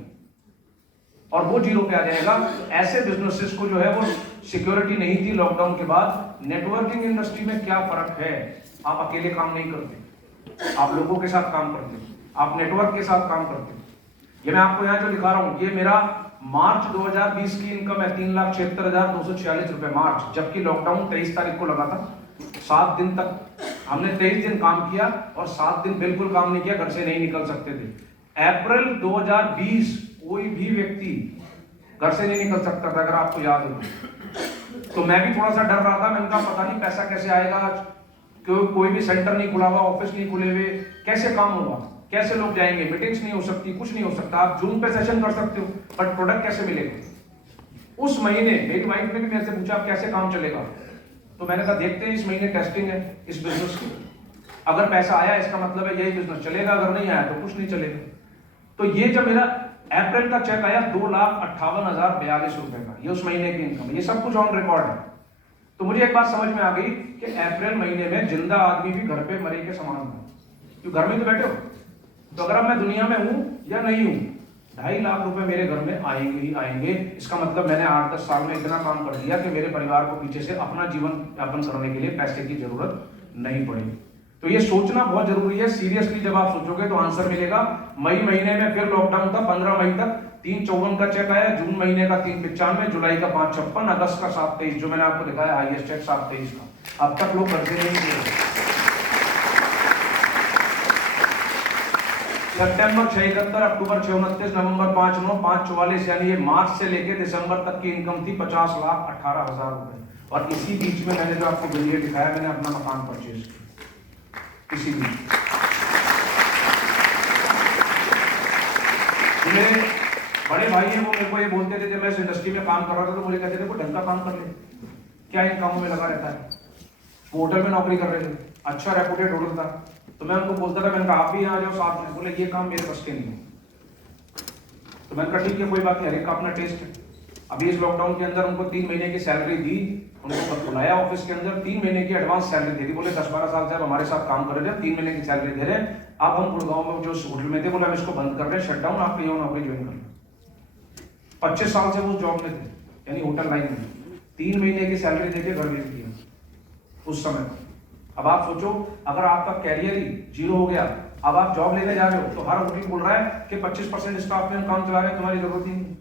और वो जीरो पे आ जाएगा। ऐसे बिजनेसेस को जो है वो सिक्योरिटी नहीं थी लॉकडाउन के बाद। नेटवर्किंग इंडस्ट्री में क्या फर्क है, आप अकेले काम नहीं करते, आप लोगों के साथ काम करते, आप नेटवर्क के साथ काम करते। ये मैं आपको यहाँ जो दिखा रहा हूँ, ये मेरा मार्च 2020 की इनकम है 3,76,246 रुपए मार्च, जबकि लॉकडाउन 23 तारीख को लगा था। 7 दिन तक हमने 23 दिन काम किया और 7 दिन बिल्कुल काम नहीं किया, घर से नहीं निकल सकते थे। अप्रैल 2020 कोई भी व्यक्ति घर से नहीं निकल सकता था, अगर आपको याद हो। तो मैं भी थोड़ा सा डर रहा था, मैंने कहा पता नहीं पैसा कैसे आएगा, कोई भी सेंटर नहीं खुला हुआ, ऑफिस नहीं खुले हुए, कैसे काम होगा, कैसे लोग जाएंगे, मीटिंग्स नहीं हो सकती, कुछ नहीं हो सकता। आप जूम पे सेशन कर सकते हो, बट प्रोडक्ट कैसे मिलेगा? उस महीने मेरी वाइफ ने भी मेरे से पूछा आप कैसे काम चलेगा, तो मैंने कहा देखते हैं, इस महीने टेस्टिंग है इस बिजनेस की, अगर पैसा आया इसका मतलब है यही बिजनेस चलेगा, अगर नहीं आया तो कुछ नहीं चलेगा। तो ये जब मेरा अप्रैल का चेक आया 2,58,042 रुपए का, ये उस महीने की इनकम, ये सब कुछ ऑन रिकॉर्ड है। तो मुझे एक बात समझ में आ गई कि अप्रैल महीने में जिंदा आदमी भी घर पे मरे के समान था, क्योंकि घर में तो बैठे हो। तो अगर अब मैं दुनिया में हूं या नहीं हूं, 2.5 लाख रुपए मेरे घर में आएंगे ही आएंगे। इसका मतलब मैंने 8-10 साल में इतना काम कर दिया कि मेरे परिवार को पीछे से अपना जीवन यापन करने के लिए पैसे की जरूरत नहीं पड़ी। तो ये सोचना बहुत जरूरी है। सीरियसली जब आप सोचोगे तो आंसर मिलेगा। मई महीने में फिर लॉकडाउन था 15 मई तक, 354 का चेक आया, जून महीने का 395, जुलाई का 556, अगस्त का 723, जो मैंने आपको दिखाया हाईएस्ट चेक 723 का। अब तक लोग करते नहीं किए। सितंबर 671, अक्टूबर 629, नवंबर 5/9, 544, यानी ये मार्च से लेकर दिसंबर तक की इनकम थी 50,18,000 रुपए। और इसी बीच में मैंने जो आपको वीडियो दिखाया, मैंने अपना मकान परचेज किया इसी बीच। मेरे बड़े भाई हैं, वो मेरे को ये बोलते थे जब मैं इस इंडस्ट्री में काम कर रहा था, तो मुझे कहते थे कोई ढंग का काम कर ले, क्या इन कामों में लगा रहता है। वो होटल में नौकरी कर रहे थे, अच्छा रेपुटेड होटल था। तो मैं उनको बोलता था, मैंने कहा आप भी यहाँ जाओ साथ में। बोले ये काम मेरे बस के नहीं है। तो मैंने कहा ठीक है कोई बात नहीं, हर एक का अपना टेस्ट है। अभी इस लॉकडाउन के अंदर उनको 3 महीने की सैलरी दी, उनको बुलाया ऑफिस के अंदर, 3 महीने की एडवांस सैलरी दे दी। बोले 10-12 साल से आप हमारे साथ काम कर रहे थे, 3 महीने की सैलरी दे रहे हैं, अब हम गुड़गांव में जो होटल में थे, बोले हम इसको बंद कर रहे हैं, शटडाउन, आप कहीं नौकरी ज्वाइन कर लो। 25 साल से वो जॉब में थे, यानी होटल लाइन में, 3 महीने की सैलरी देके घर भेज दिया उस समय। अब आप सोचो, अगर आपका कैरियर ही जीरो हो गया, अब आप जॉब लेने जा रहे हो, तो हर होटल बोल रहा है कि 25% स्टाफ में हम काम चला रहे हैं, तुम्हारी जरूरत ही नहीं,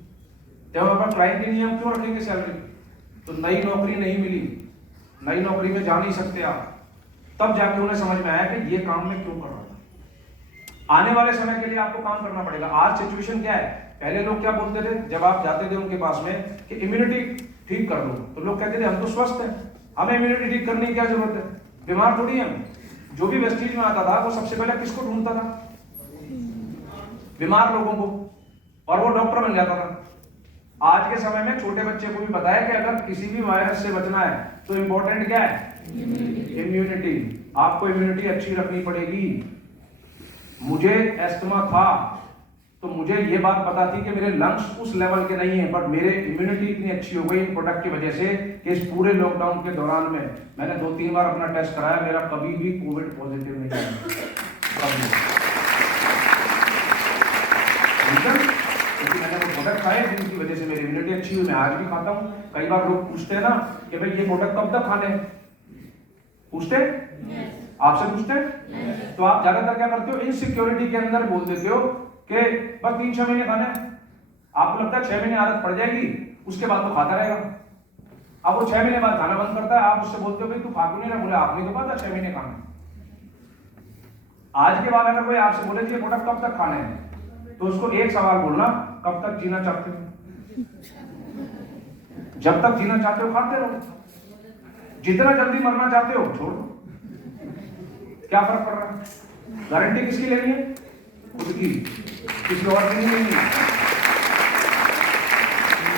जब हमारे क्लाइंट ही नहीं है, हम क्यों रखेंगे सैलरी? तो नई नौकरी नहीं मिली, नई नौकरी में जा नहीं सकते आप। तब जाके उन्हें समझ में आया कि ये काम मैं क्यों कर रहा था। आने वाले समय के लिए आपको काम करना पड़ेगा। आज सिचुएशन क्या है? पहले लोग क्या बोलते थे जब आप जाते थे उनके पास में कि इम्यूनिटी ठीक कर लो, तो लोग कहते थे हम तो स्वस्थ हैं, हमें इम्यूनिटी ठीक करने की क्या जरूरत है, बीमार थोड़ी है। जो भी वेस्टीज में आता था वो सबसे पहले किसको ढूंढता था? बीमार लोगों को, और वो डॉक्टर बन जाता था। आज के समय में छोटे बच्चे को भी पता है कि अगर किसी भी वायरस से बचना है तो इंपॉर्टेंट क्या है? इम्यूनिटी। आपको इम्यूनिटी अच्छी रखनी पड़ेगी। मुझे एस्थमा था तो मुझे ये बात पता थी कि मेरे लंग्स उस लेवल के नहीं है, बट मेरे इम्यूनिटी इतनी अच्छी हो गई प्रोडक्ट की वजह से कि इस पूरे लॉकडाउन के दौरान में मैंने 2-3 बार अपना टेस्ट कराया, मेरा कभी भी कोविड पॉजिटिव नहीं आया, कभी। क्योंकि मैंने वो प्रोडक्ट खाए जिनकी वजह से मेरी इम्यूनिटी अच्छी हुई। मैं आज भी खाता हूँ। कई बार लोग पूछते हैं ना कि भाई ये प्रोडक्ट कब तक खाने, पूछते हैं, आपसे पूछते हैं, तो आप ज्यादातर क्या करते हो? इनसिक्योरिटी के अंदर बोल देते हो कि बस 3-6 महीने खाना है। आपको लगता है 6 महीने आदत पड़ जाएगी, उसके बाद तो खाता रहेगा। अब वो 6 महीने बाद खाना बंद करता है, आप उससे बोलते हो भाई तू खा क्यों नहीं रहा? बोले आपने तो कहा था 6 महीने खाना। आज के बाद अगर कोई आपसे बोले कि प्रोडक्ट कब तक खाने हैं, तो उसको एक सवाल बोलना, कब तक जीना चाहते हो? जब तक जीना चाहते हो खाते रहो, जितना जल्दी मरना चाहते हो छोड़ दो, क्या फर्क पड़ रहा है? गारंटी किसकी लेनी है? खुद की, किसी और की नहीं है।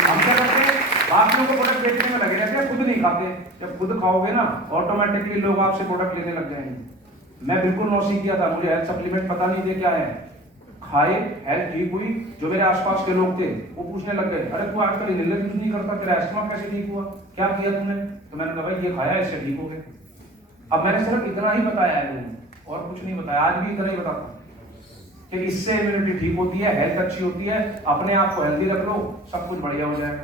हम क्या करते हैं? बाकियों को प्रोडक्ट बेचने में लगे रहते हैं, खुद नहीं खाते। जब खुद खाओगे ना, ऑटोमेटिकली लोग आपसे प्रोडक्ट लेने लग जाएंगे। मैं बिल्कुल नौसी किया था, मुझे हेल्थ सप्लीमेंट पता नहीं थे क्या है, खाए, हेल्थ ठीक हुई। जो मेरे आसपास के लोग थे वो पूछने लग गए, अरे तू आजकल इनहेलर यूज नहीं करता, तेरा एस्थमा कैसे ठीक हुआ, क्या किया तुमने? तो मैंने कहा भाई ये खाया, इससे ठीक हो गए। अब मैंने सिर्फ इतना ही बताया है लोगों को, और कुछ नहीं बताया। आज भी इतना ही बताता कि इससे इम्यूनिटी ठीक होती है, हेल्थ अच्छी होती है, अपने आप को हेल्दी रख लो, सब कुछ बढ़िया हो जाएगा।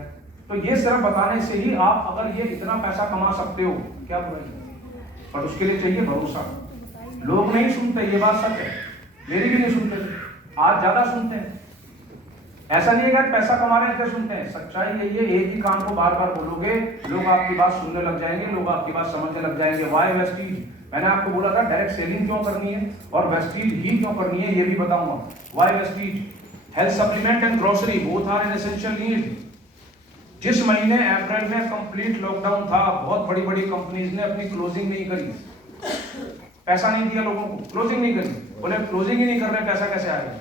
तो ये सिर्फ बताने से ही आप अगर ये इतना पैसा कमा सकते हो, क्या बुराई है? पर उसके लिए चाहिए भरोसा। लोग नहीं सुनते, ये बात सच है, मेरी भी नहीं सुनते, आज ज्यादा सुनते हैं। ऐसा नहीं है कि पैसा कमा रहे हैं सुनते हैं, सच्चाई यही है, एक ही काम को बार बार बोलोगे, लोग आपकी बात सुनने लग जाएंगे, लोग आपकी बात समझने लग जाएंगे। वाई वेस्टीज, मैंने आपको बोला था डायरेक्ट सेलिंग क्यों करनी है और वेस्टीज ही क्यों करनी है, ये भी बताऊंगा। Why Vestige, health supplement and grocery both are an essential need. जिस महीने अप्रैल में कंप्लीट लॉकडाउन था, बहुत बड़ी बड़ी कंपनीज ने अपनी क्लोजिंग नहीं करी, पैसा नहीं दिया लोगों को, क्लोजिंग नहीं करी। बोले क्लोजिंग ही नहीं कर रहे, पैसा कैसे आएगा?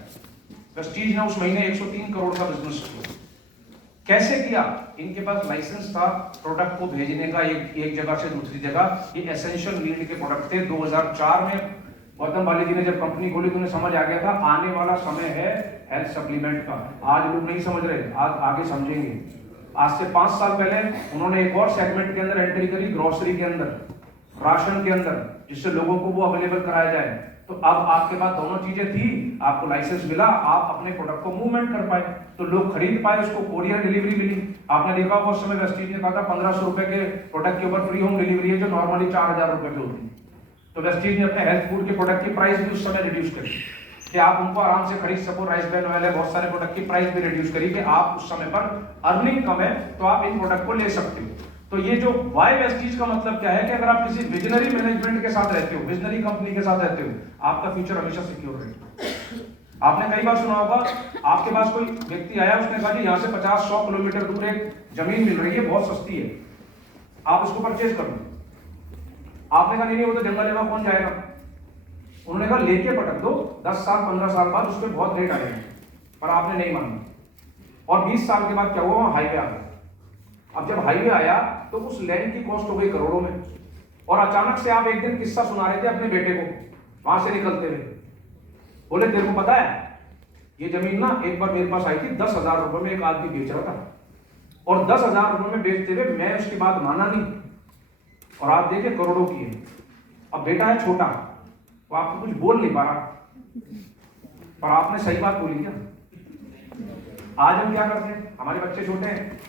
वेस्टीज ने उस महीने 103 करोड़ का बिजनेस किया। कैसे किया? इनके पास लाइसेंस था प्रोडक्ट को भेजने का एक जगह से दूसरी जगह। ये एसेंशियल नीड के प्रोडक्ट थे। 2004 में गौतम बाली जी ने जब कंपनी खोली तो उन्हें समझ आ गया था आने वाला समय है हेल्थ सप्लीमेंट का। आज लोग नहीं समझ रहे, आज आगे समझेंगे। आज से 5 साल पहले उन्होंने एक और सेगमेंट के अंदर एंट्री करी, ग्रोसरी के अंदर, राशन के अंदर, जिससे लोगों को वो अवेलेबल कराया जाए। तो अब आपके पास दोनों चीजें थी, आपको लाइसेंस मिला, आप अपने प्रोडक्ट को मूवमेंट कर पाए, तो लोग खरीद पाए, उसको कोरियर डिलीवरी मिली। आपने देखा होगा उस समय वेस्टीज ने कहा था 1500 रुपए के प्रोडक्ट के ऊपर फ्री होम डिलीवरी है, जो नॉर्मली 4000 रुपए की होती है। तो वेस्टीज ने अपने हेल्थ फूड के प्रोडक्ट की प्राइस भी उस समय रिड्यूस करी कि आप उनको आराम से खरीद सको। राइस ब्रान ऑयल है, बहुत सारे प्रोडक्ट की प्राइस भी रिड्यूस करी कि आप उस समय पर अर्निंग कम है तो आप इन प्रोडक्ट को ले सकते हो। तो ये जो वाई वेस्टीज का मतलब क्या है कि अगर आप किसी विजनरी मैनेजमेंट के साथ रहते हो, विजनरी कंपनी के साथ रहते हो, आपका फ्यूचर हमेशा सिक्योर रहेगा। आपने कई बार सुना होगा, आपके पास कोई व्यक्ति आया, उसने कहा कि यहाँ से 50-100 किलोमीटर दूर एक जमीन मिल रही है, बहुत सस्ती है, आप उसको परचेज कर लो। आपने कहा नहीं, वो तो जंगल में कौन जाएगा। उन्होंने कहा लेके पटक दो, 10 साल 15 साल बाद उस पर बहुत रेट आएगा, पर आपने नहीं माना। और 20 साल के बाद क्या हुआ, हाईवे आ गया। अब जब हाईवे आया तो उस लैंड की कॉस्ट हो गई करोड़ों में। और अचानक से आप एक दिन किस्सा सुना रहे थे अपने बेटे को, वहां से निकलते हुए, बोले तेरे को पता है ये जमीन ना एक बार मेरे पास आई थी, 10,000 रुपए में एक आदमी बेच रहा था, और 10,000 रुपए में बेचते हुए मैं उसकी बात माना नहीं, और आप देखिए करोड़ों की है। अब बेटा है छोटा, वो आपको कुछ बोल नहीं पा रहा, पर आपने सही बात बोली क्या? आज हम क्या करते हैं, हमारे बच्चे छोटे हैं,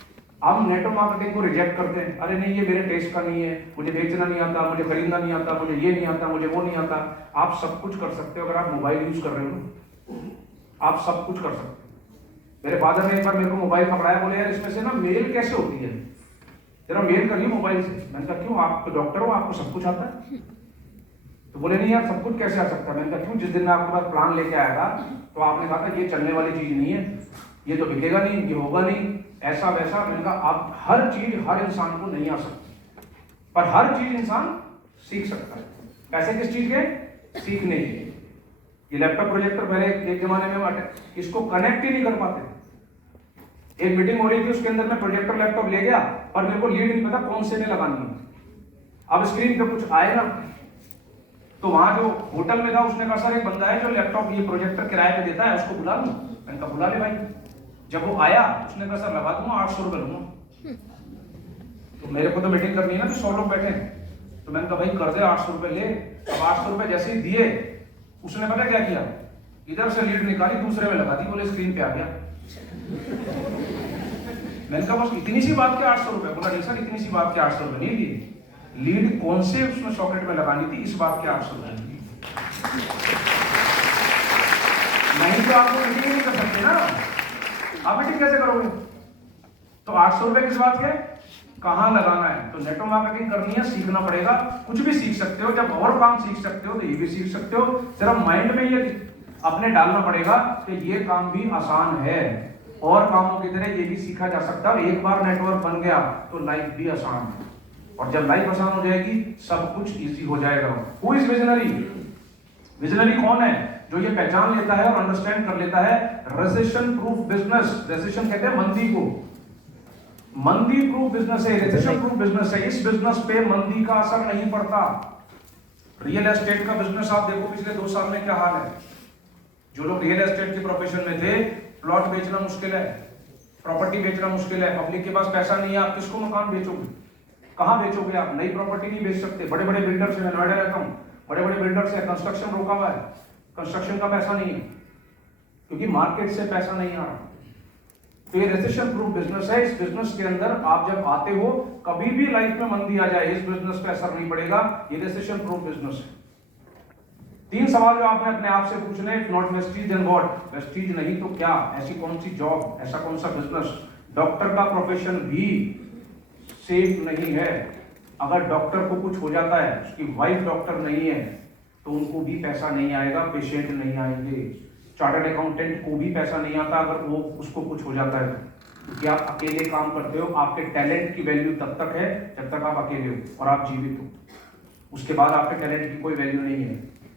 हम नेटवर्क मार्केटिंग को रिजेक्ट करते हैं। अरे नहीं, ये मेरे टेस्ट का नहीं है, मुझे बेचना नहीं आता, मुझे खरीदना नहीं आता, मुझे ये नहीं आता, मुझे वो नहीं आता। आप सब कुछ कर सकते हो अगर आप मोबाइल यूज कर रहे हो, आप सब कुछ कर सकते हो। मेरे फादर ने एक बार मेरे को मोबाइल पकड़ाया, बोले यार इसमें से ना मेल कैसे होती है, जरा मेल करिए मोबाइल से। मैंने कहा क्यों, आप तो डॉक्टर हो, आपको सब कुछ आता है? तो बोले नहीं यार सब कुछ कैसे आ सकता है। मैंने कहा क्यों, जिस दिन मैं आपके पास प्लान लेके आया था तो आपने कहा था ये चलने वाली चीज नहीं है, ये तो बिकेगा नहीं, ये होगा नहीं, ऐसा वैसा। मैंने कहा आप हर चीज हर इंसान को नहीं आ सकती, पर हर चीज इंसान सीख सकता है। पैसे किस चीज के? सीखने के। ये लैपटॉप प्रोजेक्टर पहले एक जमाने में इसको कनेक्ट ही नहीं कर पाते। एक मीटिंग हो रही थी, उसके अंदर मैं प्रोजेक्टर लैपटॉप ले गया, पर मेरे को लीड नहीं पता कौन से में लगानी है। अब स्क्रीन पे कुछ आए ना, तो वहां जो होटल में था उसने कहा सर एक बंदा है जो लैपटॉप ये प्रोजेक्टर किराए पे देता है, उसको बुला लूं। मैंने कहा बुला ले भाई। जब वो आया उसने कहा सर लगा दूंगा, 800 रुपए लूंगा। तो मेरे को तो मीटिंग करनी है ना, तो 100 लोग बैठे, तो मैंने कहा भाई कर दे 800 रुपए ले। अब 800 रुपए जैसे ही दिए, उसने पता क्या किया, इधर से लीड निकाली दूसरे में लगा दी, बोले स्क्रीन पे आ गया। मैंने कहा बस इतनी सी बात के 800 रुपए? बोला नहीं सर इतनी सी बात के 800 रुपए नहीं दिए, लीड कौन से उसमें सॉकेट में लगानी थी, इस बात के 800 रुपए नहीं। तो आपको मीटिंग नहीं कर सकते ना, आप मीटिंग कैसे करोगे? तो 800 रुपए किस बात के, कहां लगाना है? तो नेटवर्क मार्केटिंग करनी है, सीखना पड़ेगा। कुछ भी सीख सकते हो, जब और काम सीख सकते हो तो ये भी सीख सकते हो। सिर्फ माइंड में ये अपने डालना पड़ेगा कि ये काम भी आसान है, और कामों की तरह ये भी सीखा जा सकता है। एक बार नेटवर्क बन गया तो लाइफ भी आसान है, और जब लाइफ आसान हो जाएगी सब कुछ इजी हो जाएगा। Who is visionary? विजनरी कौन है? जो ये पहचान लेता है और अंडरस्टैंड कर लेता है रेसिशन प्रूफ बिजनेस। रेसिशन कहते हैं मंदी को, मंदी प्रूफ बिजनेस है, रेसिशन प्रूफ बिजनेस है। इस बिजनेस पे मंदी का असर नहीं पड़ता। रियल एस्टेट का बिजनेस आप देखो पिछले 2 साल में क्या हाल है। जो लोग रियल एस्टेट के प्रोफेशन में थे, प्लॉट बेचना मुश्किल है, प्रॉपर्टी बेचना मुश्किल है, पब्लिक के पास पैसा नहीं है, आप किसको मकान बेचोगे, कहां बेचोगे? आप नई प्रॉपर्टी नहीं बेच सकते। बड़े बड़े बिल्डर्स हैं, नोएडा रहता हूं, बड़े बड़े बिल्डर्स हैं, कंस्ट्रक्शन रोका हुआ है, कंस्ट्रक्शन का पैसा नहीं है, क्योंकि मार्केट से पैसा नहीं आ रहा। तो ये रेसिशन प्रूफ बिजनेस है। इस बिजनेस के अंदर आप जब आते हो, कभी भी लाइफ में मंदी आ जाए, इस बिजनेस पे असर नहीं पड़ेगा। ये रेसिशन प्रूफ बिजनेस है। 3 सवाल जो आपने अपने आप से पूछने, if not Vestige then what? Vestige नहीं तो क्या? ऐसी कौन सी जॉब, ऐसा कौन सा बिजनेस? डॉक्टर का प्रोफेशन भी सेफ नहीं है। अगर डॉक्टर को कुछ हो जाता है, उसकी वाइफ डॉक्टर नहीं है, तो उनको भी पैसा नहीं आएगा, पेशेंट नहीं आएंगे। चार्टर्ड अकाउंटेंट को भी पैसा नहीं आता अगर वो उसको कुछ हो जाता है, क्योंकि आप अकेले काम करते हो। आपके टैलेंट की वैल्यू तब तक है जब तक आप अकेले हो और आप जीवित हो, उसके बाद आपके टैलेंट की कोई वैल्यू नहीं है।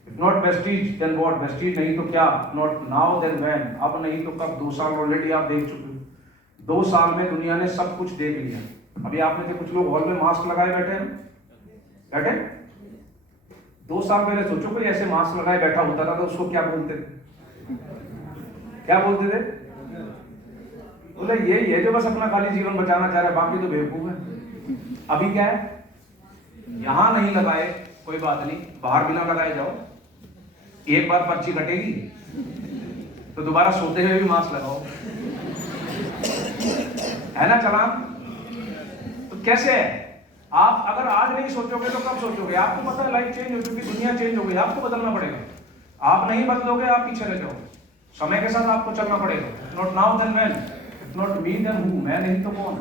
If not Vestige then what? Vestige नहीं तो क्या? Not now then when? अब नहीं तो कब? 2 साल ऑलरेडी आप देख चुके हो। 2 साल में दुनिया ने सब कुछ देख लिया। अभी आप में से कुछ लोग हॉल में मास्क लगाए बैठे हैं, बैठे। 2 साल पहले सोचो कोई ऐसे मास्क लगाए बैठा होता था तो उसको क्या बोलते थे? क्या बोलते थे? बोले ये जो बस अपना खाली जीवन बचाना चाह रहा है, बाकी तो बेवकूफ है। अभी क्या है, यहां नहीं लगाए कोई बात नहीं, बाहर बिना लगाए जाओ, एक बार पर्ची कटेगी तो दोबारा सोते हुए भी मास्क लगाओ, है ना चालान? तो कैसे है? आप अगर आज नहीं सोचोगे तो कब सोचोगे? आपको पता है लाइफ चेंज हो चुकी, दुनिया चेंज हो गई, आपको बदलना पड़ेगा। आप नहीं बदलोगे आप पीछे रह जाओगे, समय के साथ आपको चलना पड़ेगा। Not now then when, not me then who? मैं नहीं तो कौन?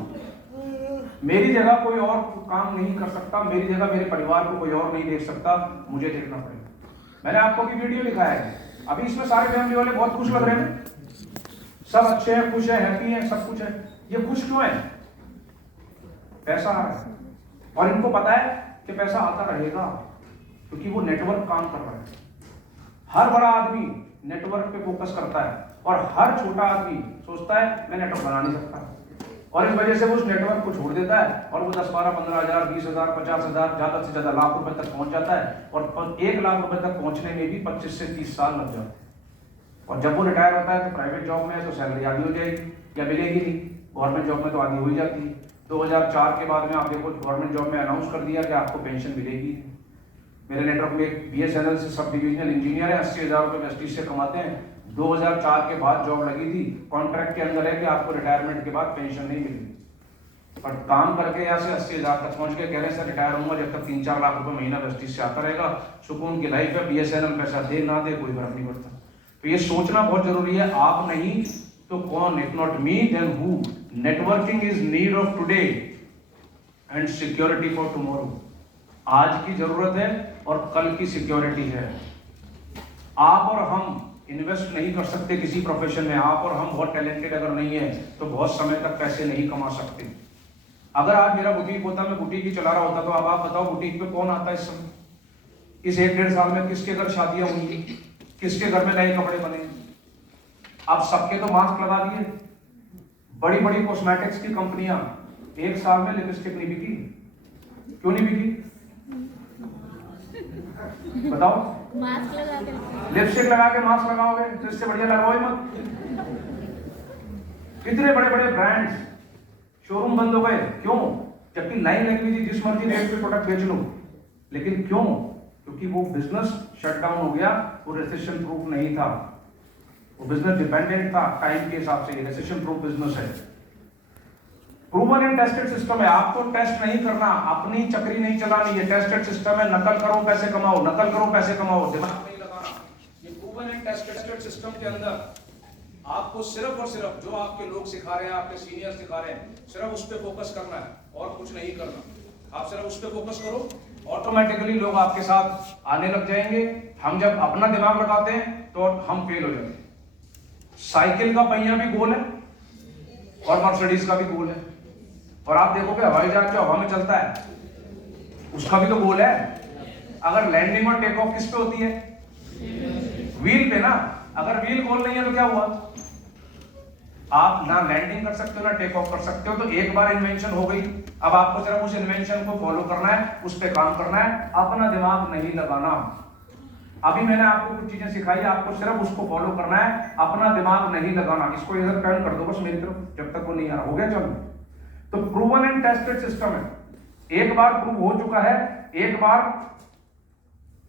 मेरी जगह कोई और काम नहीं कर सकता, मेरी जगह मेरे परिवार को कोई और नहीं देख सकता, मुझे देखना पड़ेगा। मैंने आपको भी वीडियो दिखाया है, अभी इसमें सारे फैमिली वाले बहुत खुश लग रहे हैं, सब अच्छे हैं, खुश है, हैप्पी है, सब कुछ है। ये खुश क्यों है? पैसा आ रहा है, और इनको पता है कि पैसा आता रहेगा, क्योंकि वो नेटवर्क काम कर रहा है। हर बड़ा आदमी नेटवर्क पे फोकस करता है, और हर छोटा आदमी सोचता है मैं नेटवर्क बना नहीं सकता, और इस वजह से वो उस नेटवर्क को छोड़ देता है, और वो 10, 12, 15 हजार, 20 हजार, 50 हजार, ज्यादा से ज्यादा लाख रुपए तक पहुंच जाता है, और 1 लाख रुपए तक पहुंचने में भी 25 से 30 साल लग जाते हैं। और जब वो रिटायर होता है तो प्राइवेट जॉब में है तो सैलरी आधी हो जाएगी या मिलेगी नहीं, गवर्नमेंट जॉब में तो आधी हो ही जाती है। 2004 के बाद में आप देखो गवर्नमेंट जॉब में अनाउंस कर दिया कि आपको पेंशन मिलेगी। मेरे नेटवर्क में एक BSNL से सब डिविजनल इंजीनियर है, 80,000 रुपये वेस्टिज से कमाते हैं। 2004 के बाद जॉब लगी थी, कॉन्ट्रैक्ट के अंदर है कि आपको रिटायरमेंट के बाद पेंशन नहीं मिलेगी, पर काम करके यहाँ से 80,000 तक पहुंच के कह रहे हैं सर रिटायर होऊंगा जब तक 3-4 लाख रुपए महीना वेस्टिज से आता रहेगा, सुकून की लाइफ है, BSNL पैसा दे ना दे कोई फर्क नहीं पड़ता। तो ये सोचना बहुत जरूरी है, आप नहीं तो कौन, if not me then who. Networking is need of today and security for tomorrow. आज की जरूरत है और कल की सिक्योरिटी है। आप और हम इन्वेस्ट नहीं कर सकते किसी प्रोफेशन में, आप और हम बहुत टैलेंटेड अगर नहीं है तो बहुत समय तक पैसे नहीं कमा सकते। अगर आज मेरा बुटीक होता, मैं बुटीक ही चला रहा होता, तो अब आप बताओ बुटीक पे कौन आता है इस समय? इस 1-1.5 साल में किसके घर शादियां हुई, किसके घर में नए कपड़े बने? आप सबके तो मास्क लगा दिए। बड़ी बड़ी कॉस्मेटिक्स की कंपनियां 1 साल में लिपस्टिक नहीं बिकी, क्यों नहीं बिकी बताओ? मास्क लगा के, लिपस्टिक लगा के मास्क लगाओगे तो इससे बढ़िया लगाओ ही मत। इतने बड़े बड़े ब्रांड्स शोरूम बंद हो गए, क्यों? जबकि लाइन लगी हुई थी, जिस मर्जी रेट पे प्रोडक्ट बेच लो, लेकिन क्यों? क्योंकि वो बिजनेस शट डाउन हो गया, वो रिसेशन प्रूफ नहीं था, वो बिजनेस डिपेंडेंट था टाइम के हिसाब से। रिसेशन प्रूफ बिजनेस है, प्रूवन एंड टेस्टेड सिस्टम है। आपको टेस्ट नहीं करना, अपनी चक्री नहीं चलानी, ये टेस्टेड सिस्टम है। नकल करो पैसे कमाओ, नकल करो पैसे कमाओ, दिमाग नहीं लगाना। ये प्रूवन एंड टेस्टेड सिस्टम के अंदर आपको सिर्फ और सिर्फ जो आपके लोग सिखा रहे हैं, आपके सीनियर सिखा रहे हैं, सिर्फ उस पर फोकस करना है और कुछ नहीं करना। आप सिर्फ उस पर फोकस करो, ऑटोमेटिकली लोग आपके साथ आने लग जाएंगे। हम जब अपना दिमाग लगाते हैं तो हम फेल हो जाते हैं। साइकिल का पहिया भी गोल है और मर्सिडीज का भी गोल है, और आप देखोगे हवाई जहाज जो हवा में चलता है उसका भी तो गोल है। अगर लैंडिंग और टेक ऑफ किस पे होती है? व्हील पे ना। अगर व्हील गोल नहीं है तो क्या हुआ? आप ना लैंडिंग कर सकते हो ना टेक ऑफ कर सकते हो। तो एक बार इन्वेंशन हो गई, अब आपको सिर्फ उस इन्वेंशन को फॉलो करना है, उस पे काम करना है, अपना दिमाग नहीं लगाना। अभी मैंने आपको कुछ चीजें सिखाई, आपको सिर्फ उसको फॉलो करना है, अपना दिमाग नहीं लगाना। इसको इधर टर्न कर दो बस मेरी तरफ, जब तक वो नहीं आ रहा। हो गया? चलो, तो प्रूवन एंड टेस्टेड सिस्टम है। एक बार प्रूव हो चुका है, एक बार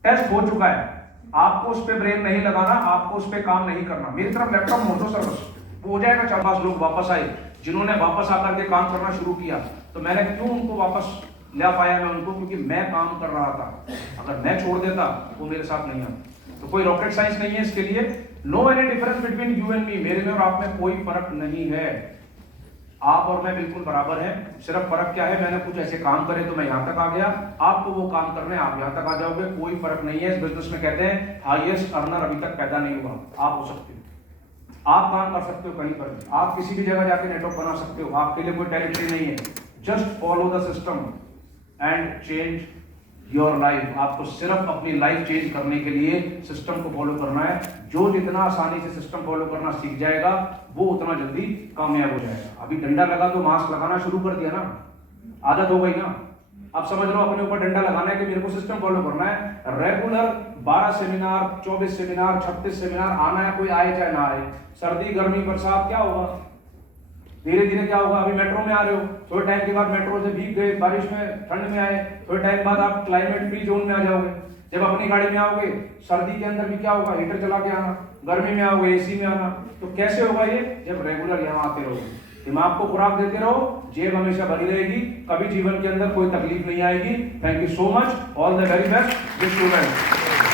टेस्ट हो चुका है, आपको उस पर ब्रेन नहीं लगाना, आपको उस पर काम नहीं करना। मेरी तरफ लैपटॉप मोड़ दो सर, बस वो हो जाएगा। 4-5 लोग वापस आए जिन्होंने वापस आकर के काम करना शुरू किया। तो मैंने क्यों उनको वापस ला पाया मैं उनको? क्योंकि मैं काम कर रहा था। अगर मैं छोड़ देता वो मेरे साथ नहीं आता। तो कोई रॉकेट साइंस नहीं है इसके लिए। No any difference between you and me, मेरे में और आप में कोई फर्क नहीं है। आप और मैं बिल्कुल बराबर हैं। सिर्फ फर्क क्या है, मैंने कुछ ऐसे काम करे तो मैं यहां तक आ गया, आपको वो काम करने आप यहां तक आ जाओगे, कोई फर्क नहीं है। इस बिजनेस में कहते हैं हाईएस्ट अर्नर अभी तक पैदा नहीं हुआ। आप हो सकते हो, आप काम कर सकते हो कहीं पर भी, आप किसी भी जगह जाके नेटवर्क बना सकते हो, आपके लिए कोई टेरिटरी नहीं है। Just follow the system and change your life. आपको सिर्फ अपनी लाइफ चेंज करने के लिए सिस्टम को फॉलो करना है। जो जितना आसानी से सिस्टम फॉलो करना सीख जाएगा वो उतना जल्दी कामयाब हो जाएगा। अभी डंडा लगा तो मास्क लगाना शुरू कर दिया ना, आदत हो गई ना। अब समझ लो अपने ऊपर डंडा लगाना है कि मेरे को सिस्टम फॉलो करना है। रेगुलर 12 सेमिनार, 24 सेमिनार, 36 सेमिनार आना है, कोई आए चाहे ना आए। सर्दी गर्मी बरसात क्या होगा, धीरे धीरे क्या होगा। अभी मेट्रो में आ रहे हो, थोड़े टाइम के बाद मेट्रो से भीग गए, बारिश में ठंड में आए, थोड़े टाइम बाद आप क्लाइमेट फ्री जोन में आ जाओगे। जब अपनी गाड़ी में आओगे सर्दी के अंदर भी क्या होगा, हीटर चला के आना, गर्मी में आओगे एसी में आना। तो कैसे होगा ये? जब रेगुलर यहाँ आते रहोगे, दिमाग को खुराक देते रहो, जेब हमेशा भरी रहेगी, कभी जीवन के अंदर कोई तकलीफ नहीं आएगी। Thank you so much, all the very best student.